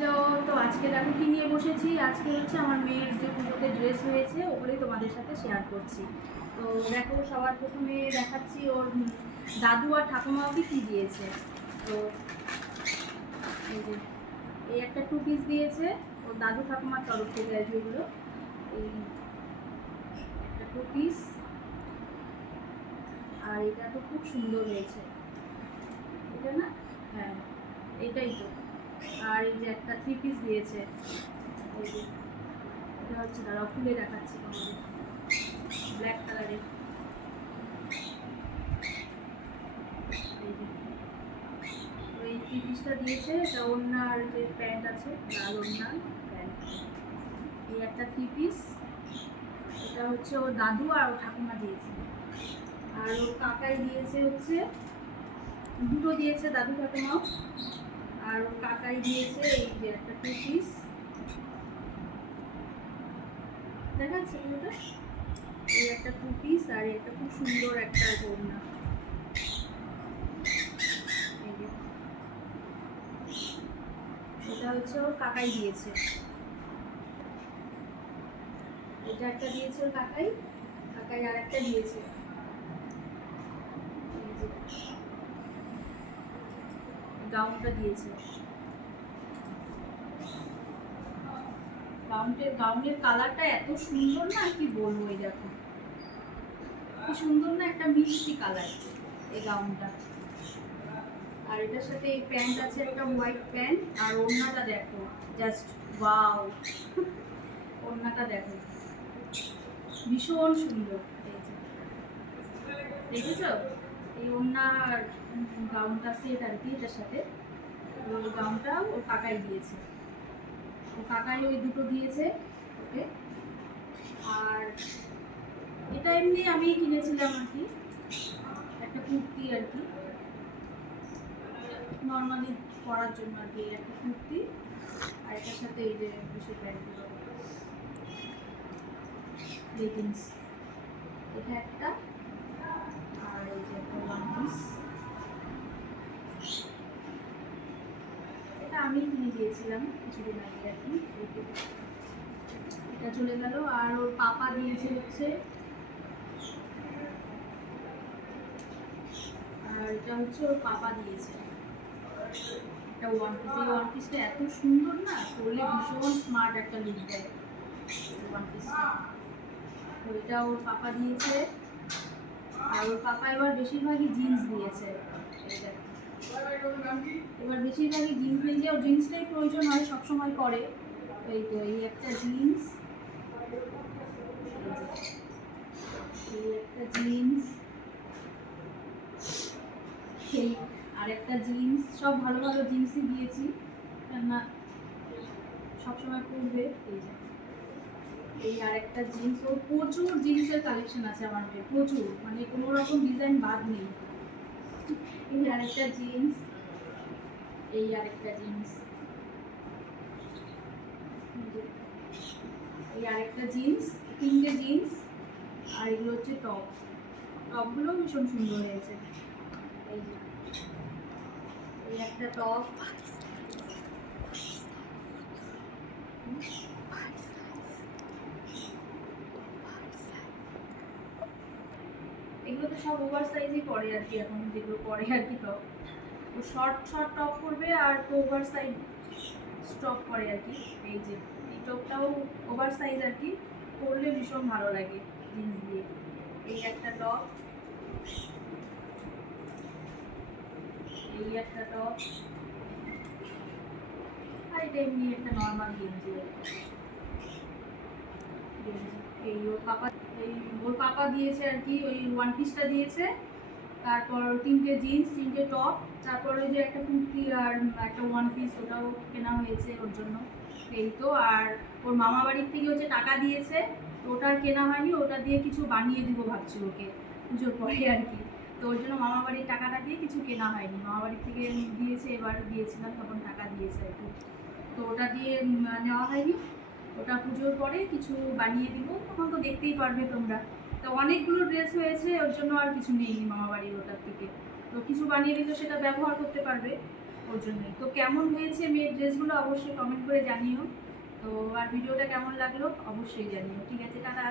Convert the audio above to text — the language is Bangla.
হ্যালো তো আজকে দেখো কি নিয়ে বসেছি? আজকে হচ্ছে আমার মেয়ের যে পুজোতে ড্রেস হয়েছে, ওগুলোই তোমাদের সাথে শেয়ার করছি। তো দেখো, সবার প্রথমে দেখাচ্ছি ওর দাদু আর ঠাকুমাকে কি দিয়েছে। তো এই যে, এই একটা টু পিস দিয়েছে, ওর দাদু ঠাকুমার তরফ থেকে কি এগুলো এই একটা টু পিস আর এটা তো খুব সুন্দর হয়েছে। এটা না? হ্যাঁ এটাই তো। আর এই যে একটা থ্রি পিস দিয়েছে। এটা হচ্ছে দাঁড়াও, খুলে দেখাচ্ছি তোমাদের। ব্ল্যাক কালারের এই থ্রি পিসটা দিয়েছে, এটা ওনার যে প্যান্ট আছে, লাল ওনার প্যান্ট। এই একটা থ্রি পিস এটা হচ্ছে ওর দাদু আর ওর ঠাকুমা দিয়েছে। আর ওর কাকাই দিয়েছে হচ্ছে, দুটো দিয়েছে দাদু ঠাকুমাও। আর ওর কাকাই দিয়েছে এই যে একটা টু পিস দেখা যাচ্ছে এই একটা টু পিস আর একটা খুব সুন্দর একটা ওড়না। এটা হচ্ছে ওর কাকাই দিয়েছে। এটা একটা দিয়েছে ওর কাকাই। কাকাই আর একটা দিয়েছে। গাউনটা দিয়েছে। গাউনটের, গাউনের কালারটা এত সুন্দর না, কি বলব এই দেখো। কি সুন্দর না, একটা মিষ্টি কালার এই গাউনটা। আর এটার সাথে এই প্যান্ট আছে, একটা হোয়াইট প্যান্ট, আর ওড়নাটা দেখো, জাস্ট ওয়াও। ওড়নাটা দেখো। ভীষণ সুন্দর দেখেছ? এই ওড়না আর গাউনটা সেট আর কি এটার সাথে। ওই গাউনটা ওর কাকাই দিয়েছে। ও কাকাই ওই দুটো দিয়েছে ওকে। আর এটা এমনি আমি কিনেছিলাম আর কি। একটা কুর্তি আর কি। নর্মালি পরার জন্য আর কি একটা কুর্তি। আর এটার সাথে এই যে বিশেষ প্যান্টগুলো লেগিংস এটা একটা। দিয়েছিলাম কিছুদিন আগে আর এটা চলে গেল। আর ওর পাপা দিয়েছে হচ্ছে, আর এটা হচ্ছে ওর পাপা দিয়েছে। এটা ওয়ান পিস এই ওয়ান পিসটা এত সুন্দর না পরলে ভীষণ স্মার্ট একটা লুক দেয় ওয়ান পিসটা তো এটা ওর পাপা দিয়েছে। আর ওর পাপা এবার বেশিরভাগই জিন্স দিয়েছে। দেখো। এবার বেশিরভাগই জিন্স নিয়ে ওর জিন্সটাই প্রয়োজন হয় সবসময় পরে। এই তো এই একটা জিন্স একটা জিন্স জিন্স সব ভালো ভালো জিন্সই দিয়েছি। কেননা সবসময় পরবে, এই যে। এই আর একটা জিন্স ওর প্রচুর জিন্সের কালেকশন আছে আমার প্রচুর। মানে কোনো রকম ডিজাইন বাদ নেই। এই আরেকটা জিন্স। এই আরেকটা জিন্স। এই আরেকটা জিন্স, তিনটে জিন্স, আর এগুলো হচ্ছে টপ টপগুলো ভীষণ সুন্দর হয়েছে। এই এই একটা টপ এগুলো তো সব ওভার সাইজই পরে আর কি এখন যেগুলো পরে আর কি টপ তো শর্ট শর্ট টপ করবে আর তো ওভার সাইজ স্টপ করে আর কি। এই যে, এই টপটাও ওভার সাইজ আর কি। পরলে ভীষণ ভালো লাগে জিন্স দিয়ে। এই একটা টপ এই একটা টপ আর এটা এমনি একটা নর্মাল গেঞ্জি। এই ওর পাপা এই ওর পাপা দিয়েছে আর কি, ওই ওয়ান পিসটা দিয়েছে। তারপর তিনটে জিন্স তিনটে টপ তারপর ওই যে একটা কুর্তি আর একটা ওয়ান পিস ওটাও কেনা হয়েছে ওর জন্য। এই তো, আর ওর মামা বাড়ির থেকে হচ্ছে টাকা দিয়েছে, তো ওটা আর কেনা হয়নি, ওটা দিয়ে কিছু বানিয়ে দিব ভাবছি ওকে পুজোর পরে আর কি। তো ওর জন্য মামা বাড়ির টাকাটা দিয়ে কিছু কেনা হয়নি। মামা বাড়ির থেকে দিয়েছে, এবার দিয়েছিলাম, তখন টাকা দিয়েছে আর কি। তো ওটা দিয়ে নেওয়া হয়নি। ওটা পুজোর পরে কিছু বানিয়ে দিব। তখন তো দেখতেই পারবে তোমরা। তো অনেকগুলো ড্রেস হয়েছে, ওর জন্য আর কিছু নেইনি মামা বাড়ির ওটার থেকে। তো কিছু বানিয়ে দিলে সেটা ব্যবহার করতে পারবে ওর জন্যই। তো কেমন হয়েছে মেয়ের ড্রেসগুলো অবশ্যই কমেন্ট করে জানিও। তো আর ভিডিওটা কেমন লাগল অবশ্যই জানিও। ঠিক আছে, টাটা।